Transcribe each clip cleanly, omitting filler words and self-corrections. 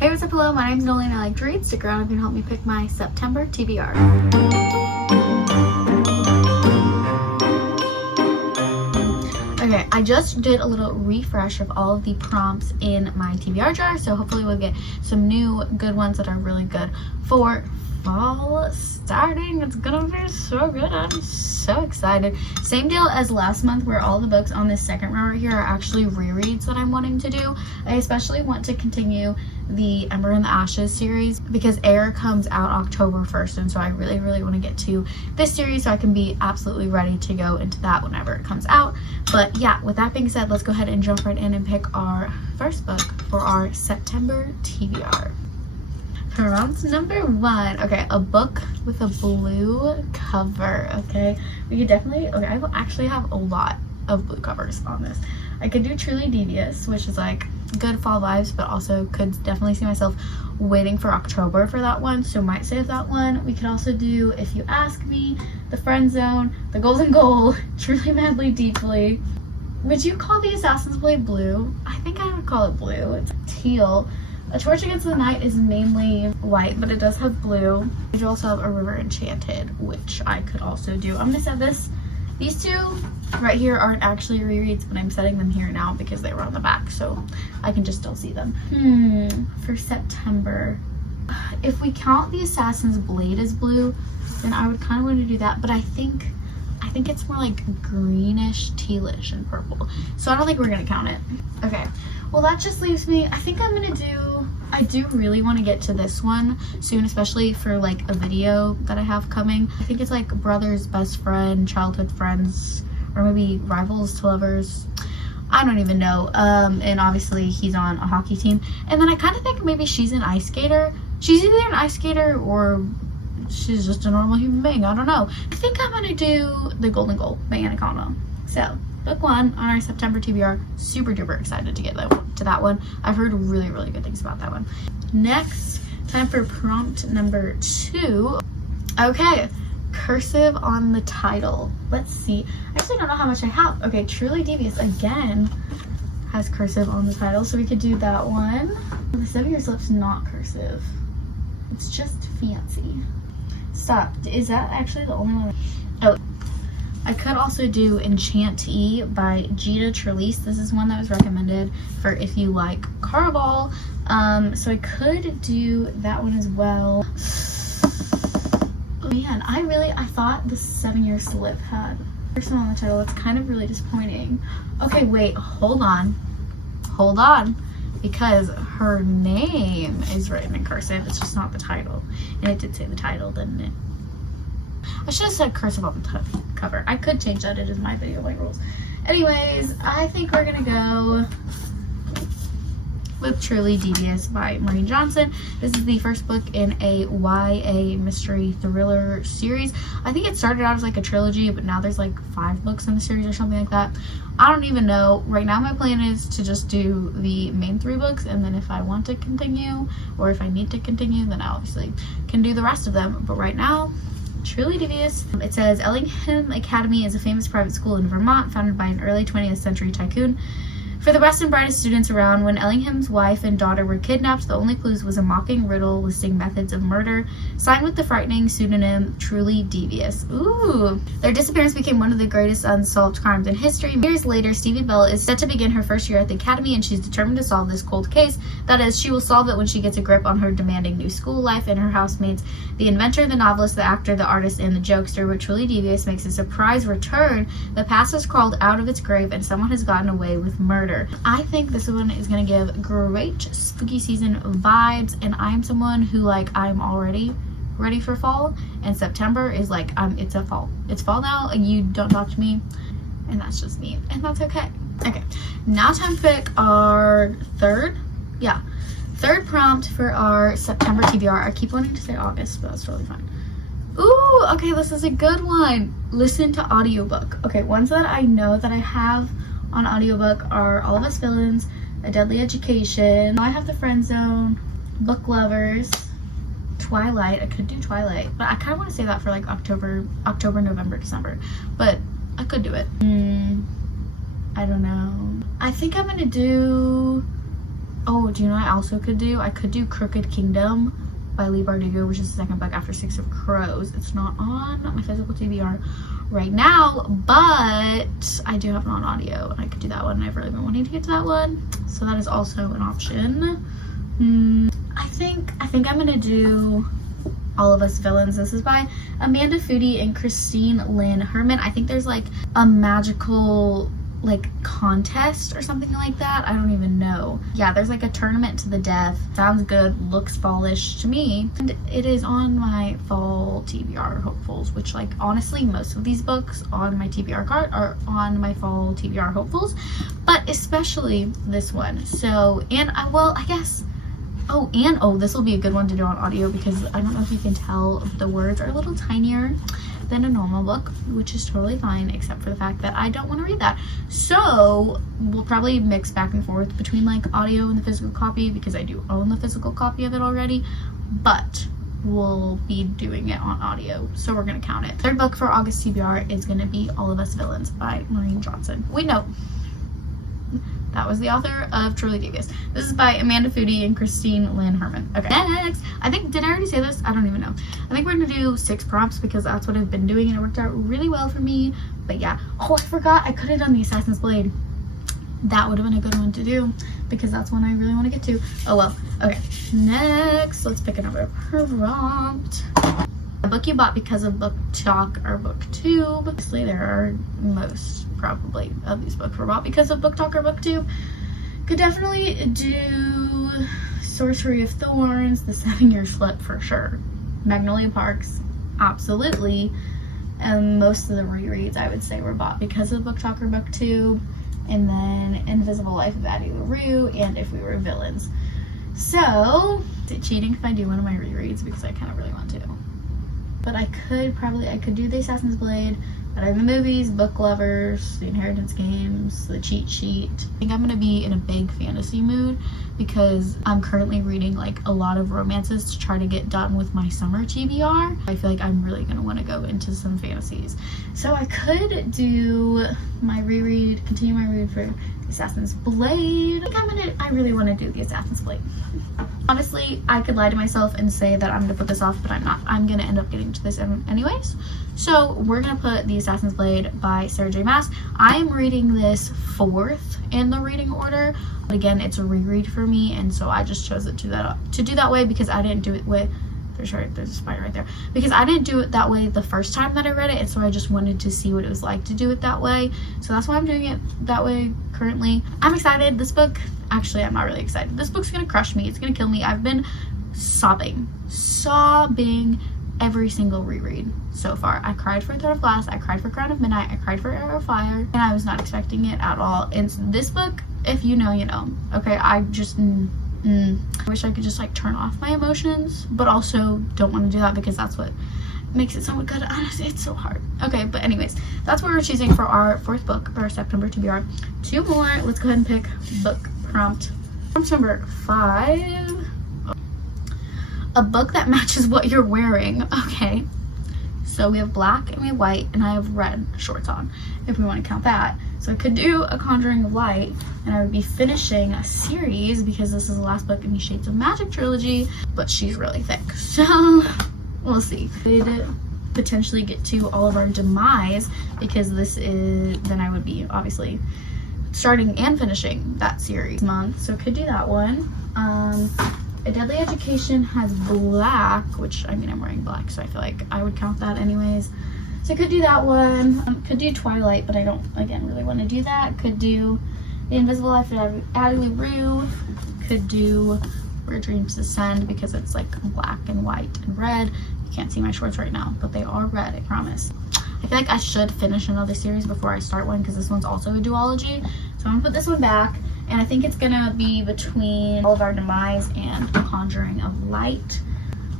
Hey, what's up? Hello, my name's Noli and I like to read. Stick around if you can help me pick my September TBR. Okay, I just did a little refresh of all of the prompts in my TBR jar, so hopefully we'll get some new good ones that are really good for fall starting. It's gonna be so good. I'm so excited. Same deal as last month, where all the books on this second row right here are actually rereads that I'm wanting to do. I especially want to continue the Ember and the Ashes series because Air comes out October 1st, and so I really want to get to this series so I can be absolutely ready to go into that whenever it comes out. But yeah, with that being said, let's go ahead and jump right in and pick our first book for our September TBR. Prompt number 1. Okay, a book with a blue cover. Okay, we could definitely, I will actually have a lot of blue covers on this. I could do Truly Devious, which is like good fall vibes, but also could definitely see myself waiting for October for that one, so might save that one. We could also do If You Ask Me, The Friend Zone, The Golden Goal, Truly Madly Deeply. Would you call the Assassin's Blade blue? I think I would call it blue. It's teal. A Torch Against the Night is mainly white, but it does have blue. We do also have A River Enchanted, which I could also do. I'm gonna set these two right here aren't actually rereads, but I'm setting them here now because they were on the back, so I can just still see them. For September, if we count the Assassin's Blade as blue, then I would kind of want to do that, but I think it's more like greenish, tealish, and purple, so I don't think we're gonna count it. Okay, well that just leaves me, I think I'm gonna do, I do really want to get to this one soon, especially for like a video that I have coming. I think it's like brothers, best friend, childhood friends, or maybe rivals to lovers. I don't even know. And obviously he's on a hockey team. And then I kind of think maybe she's an ice skater. She's either an ice skater or she's just a normal human being. I don't know. I think I'm gonna do The Golden Goal by Anna Connell. So book 1 on our September TBR. Super duper excited to get to that one. I've heard really good things about that one. Next, time for prompt number 2. Okay, cursive on the title. Let's see. I actually don't know how much I have. Okay, Truly Devious again has cursive on the title, so we could do that one. The 7 Year Slip's not cursive. It's just fancy. Stop. Is that actually the only one? Oh, I could also do Enchantee by Gita Trelease. This is one that was recommended for if you like Caraval. So I could do that one as well. Oh man, I thought the 7 Year Slip had cursive on the title. It's kind of really disappointing. Okay, wait, hold on, because her name is written in cursive. It's just not the title, and it did say the title, didn't it? I should have said cursive on the cover. I could change that. It is my video white rules. Anyways, I think we're gonna go with Truly Devious by Maureen Johnson. This is the first book in a YA mystery thriller series. I think it started out as like a trilogy, but now there's like 5 books in the series or something like that. I don't even know. Right now my plan is to just do the main 3 books, and then if I want to continue or if I need to continue, then I obviously can do the rest of them. But right now, Truly Devious. It says Ellingham Academy is a famous private school in Vermont founded by an early 20th century tycoon for the best and brightest students around. When Ellingham's wife and daughter were kidnapped, the only clues was a mocking riddle listing methods of murder, signed with the frightening pseudonym Truly Devious. Ooh! Their disappearance became one of the greatest unsolved crimes in history. Years later, Stevie Bell is set to begin her first year at the academy, and she's determined to solve this cold case. That is, she will solve it when she gets a grip on her demanding new school life and her housemates, the inventor, the novelist, the actor, the artist, and the jokester. But Truly Devious makes a surprise return. The past has crawled out of its grave, and someone has gotten away with murder. I think this one is going to give great spooky season vibes, and I'm someone who I'm already ready for fall, and September is it's fall now, and you don't talk to me, and that's just me, and that's okay. Okay, now time to pick our third prompt for our September TBR. I keep wanting to say August, but that's totally fine. Ooh, okay, this is a good one. Listen to audiobook. Okay, ones that I know that I have on audiobook are All of Us Villains, A Deadly Education. I have The Friend Zone, Book Lovers, Twilight. I could do Twilight, but I kind of want to say that for October, November, December, but I could do it. I don't know. I think I'm gonna do Oh, do you know what I also could do? I could do Crooked Kingdom by Lee Bardugo, which is the second book after Six of Crows. It's not on my physical TBR right now, but I do have it on audio, and I could do that one, and I've really been wanting to get to that one, so that is also an option. I think I'm gonna do All of Us Villains. This is by Amanda Foody and Christine Lynn Herman. I think there's like a magical like contest or something like that. I don't even know. Yeah, there's like a tournament to the death. Sounds good, looks fallish to me. And it is on my fall TBR hopefuls, which like honestly most of these books on my TBR card are on my fall TBR hopefuls, but especially this one. So, and I guess, this will be a good one to do on audio because I don't know if you can tell, the words are a little tinier than a normal book, which is totally fine, except for the fact that I don't want to read that. So we'll probably mix back and forth between like audio and the physical copy because I do own the physical copy of it already, but we'll be doing it on audio, so we're gonna count it. Third book for August TBR is gonna be All of Us Villains by Maureen Johnson. Wait, no. That was the author of Truly Devious. This is by Amanda Foody and Christine Lynn Herman. Okay, next. Did I already say this? I don't even know. I think we're gonna do 6 prompts because that's what I've been doing and it worked out really well for me. But yeah. Oh, I forgot. I could have done the Assassin's Blade. That would have been a good one to do because that's one I really want to get to. Oh well. Okay, next. Let's pick another prompt. A book you bought because of BookTok or BookTube. Obviously, there are most probably of these books were bought because of BookTok or BookTube. Could definitely do Sorcery of Thorns, The 7-Year Slip for sure. Magnolia Parks, absolutely. And most of the rereads I would say were bought because of BookTok or BookTube. And then Invisible Life of Addie LaRue and If We Were Villains. So, is it cheating if I do one of my rereads because I kind of really want to? But I could do The Assassin's Blade, but I have the movies, Book Lovers, The Inheritance Games, The Cheat Sheet. I think I'm gonna be in a big fantasy mood because I'm currently reading like a lot of romances to try to get done with my summer TBR. I feel like I'm really gonna wanna go into some fantasies. So I could do my reread, continue my read for The Assassin's Blade. I really wanna do The Assassin's Blade. Honestly, I could lie to myself and say that I'm gonna put this off, but I'm not. I'm gonna end up getting to this anyways. So we're gonna put The Assassin's Blade by Sarah J. Maas. I am reading this 4th in the reading order. But again, it's a reread for me, and so I just chose it to do that way because I didn't do it with. There's a spider right there. Because I didn't do it that way the first time that I read it, and so I just wanted to see what it was like to do it that way. So that's why I'm doing it that way currently. I'm excited. This book, actually, I'm not really excited. This book's gonna crush me. It's gonna kill me. I've been sobbing every single reread so far. I cried for Thread of Glass. I cried for Crown of Midnight. I cried for Arrow of Fire, and I was not expecting it at all. And this book, if you know, you know. Okay, I just. I wish I could just like turn off my emotions, but also don't want to do that because that's what makes it so good. Honestly, it's so hard. Okay, but anyways, that's what we're choosing for our 4th book for our September TBR. 2 more. Let's go ahead and pick book prompt. Prompt number 5. A book that matches what you're wearing. Okay, so we have black and we have white, and I have red shorts on if we want to count that. So I could do A Conjuring of Light, and I would be finishing a series because this is the last book in the Shades of Magic trilogy, but she's really thick, so we'll see. Could potentially get to All of Our Demise because this is, then I would be obviously starting and finishing that series month, so could do that one. A Deadly Education has black, which I mean I'm wearing black, so I feel like I would count that anyways. So I could do that one. Could do Twilight, but I don't, again, really want to do that. Could do The Invisible Life of Addie LaRue. Could do Where Dreams Descend because it's like black and white and red. You can't see my shorts right now, but they are red, I promise. I feel like I should finish another series before I start one because this one's also a duology. So I'm gonna put this one back, and I think it's gonna be between All of Our Demise and A Conjuring of Light.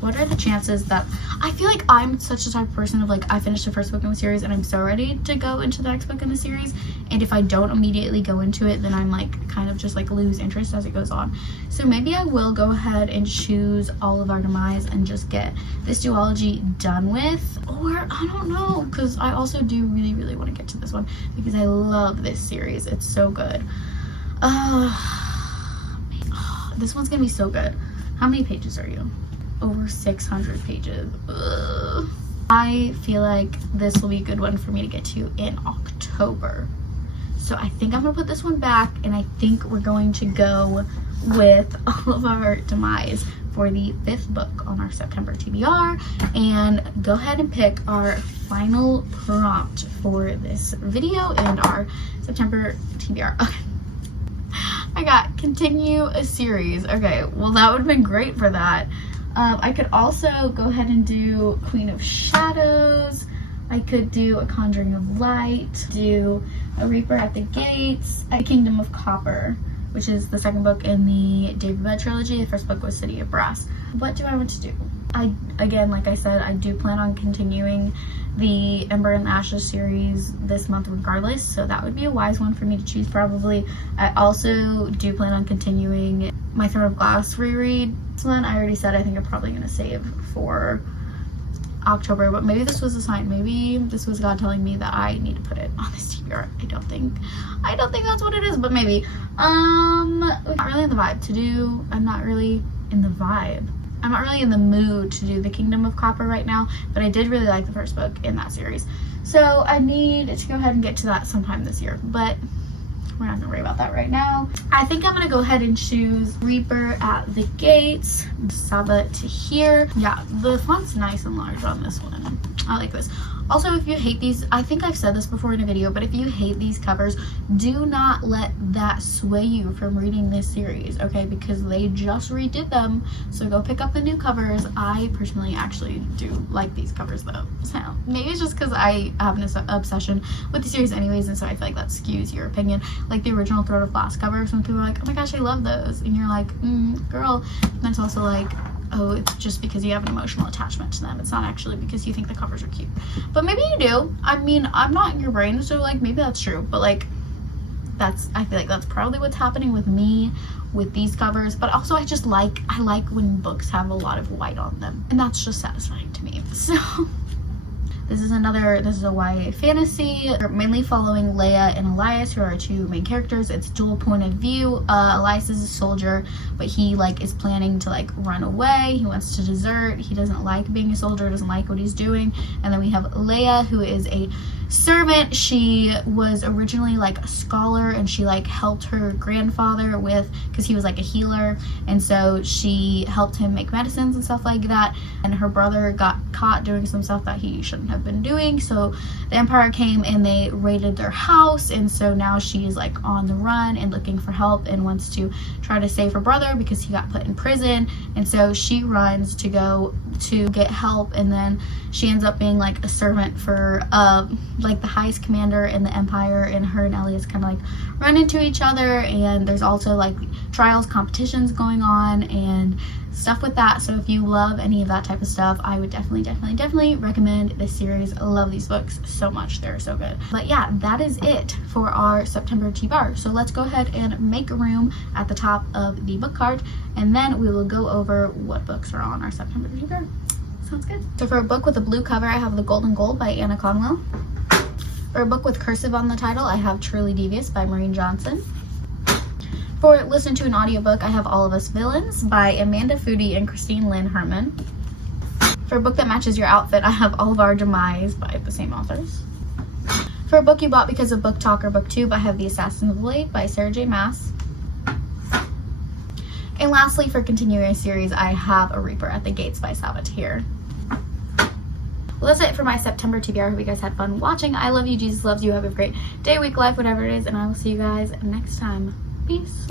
What are the chances that I feel like I'm such a type of person of like I finished the first book in the series and I'm so ready to go into the next book in the series, and if I don't immediately go into it, then I'm like kind of just like lose interest as it goes on. So maybe I will go ahead and choose All of Our Demise and just get this duology done with, or I don't know, because I also do really want to get to this one because I love this series. It's so good. This one's gonna be so good. How many pages are you? Over 600 pages. Ugh. I feel like this will be a good one for me to get to in October. So I think I'm gonna put this one back, and I think we're going to go with all of our demise for the 5th book on our September TBR, and go ahead and pick our final prompt for this video and our September TBR. Okay. I got continue a series. Okay, well that would have been great for that. I could also go ahead and do Queen of Shadows. I could do A Conjuring of Light, do A Reaper at the Gates, A Kingdom of Copper, which is the 2nd book in the David Bed trilogy. The 1st book was City of Brass. What do I want to do? Again, like I said, I do plan on continuing the Ember and Ashes series this month regardless, so that would be a wise one for me to choose probably. I also do plan on continuing my Throne of Glass reread. This one I already said I think I'm probably going to save for October, but maybe this was a sign. Maybe this was God telling me that I need to put it on this TBR. I don't think that's what it is, but maybe. I'm not really in the vibe to do. I'm not really in the mood to do the Kingdom of Copper right now, but I did really like the 1st book in that series. So I need to go ahead and get to that sometime this year, but we're not gonna worry about that right now. I think I'm gonna go ahead and choose Reaper at the Gates, Saba to here. Yeah, the font's nice and large on this one. I like this. Also, if you hate these, I think I've said this before in a video, but if you hate these covers, do not let that sway you from reading this series, okay? Because they just redid them, so go pick up the new covers. I personally actually do like these covers though. So maybe it's just because I have an obsession with the series anyways, and so I feel like that skews your opinion. Like the original Throne of Glass cover, some people are like, oh my gosh, I love those. And you're like, girl. And it's also like, oh, it's just because you have an emotional attachment to them. It's not actually because you think the covers are cute. But maybe you do. I mean, I'm not in your brain, so like maybe that's true. But like, I feel like that's probably what's happening with me with these covers. But also I like when books have a lot of white on them. And that's just satisfying to me. So this is a YA fantasy. We're mainly following Leia and Elias, who are our 2 main characters. It's dual point of view. Elias is a soldier, but he is planning to run away. He wants to desert. He doesn't like being a soldier, doesn't like what he's doing. And then we have Leia, who is a servant. She was originally a scholar, and she helped her grandfather because he was a healer, and so she helped him make medicines and stuff like that. And her brother got caught doing some stuff that he shouldn't have been doing, so the Empire came and they raided their house, and so now she's on the run and looking for help and wants to try to save her brother because he got put in prison. And so she runs to go to get help, and then she ends up being a servant for the highest commander in the Empire, and her and Elias kind of run into each other, and there's also trials, competitions going on and stuff with that. So if you love any of that type of stuff, I would definitely recommend this series. I love these books so much. They're so good. But yeah, that is it for our September TBR. So let's go ahead and make room at the top of the book cart, and then we will go over what books are on our September TBR. Sounds good. So for a book with a blue cover, I have The Golden Gold by Anna Conwell. For a book with cursive on the title, I have Truly Devious by Maureen Johnson. For listen to an audiobook, I have All of Us Villains by Amanda Foody and Christine Lynn Herman. For a book that matches your outfit, I have All of Our Demise by the same authors. For a book you bought because of Book Talk or BookTube, I have The Assassin's Blade by Sarah J. Maas. And lastly, for continuing a series, I have A Reaper at the Gates by Saba Tahir. Well, that's it for my September TBR. I hope you guys had fun watching. I love you. Jesus loves you. Have a great day, week, life, whatever it is. And I will see you guys next time. Peace.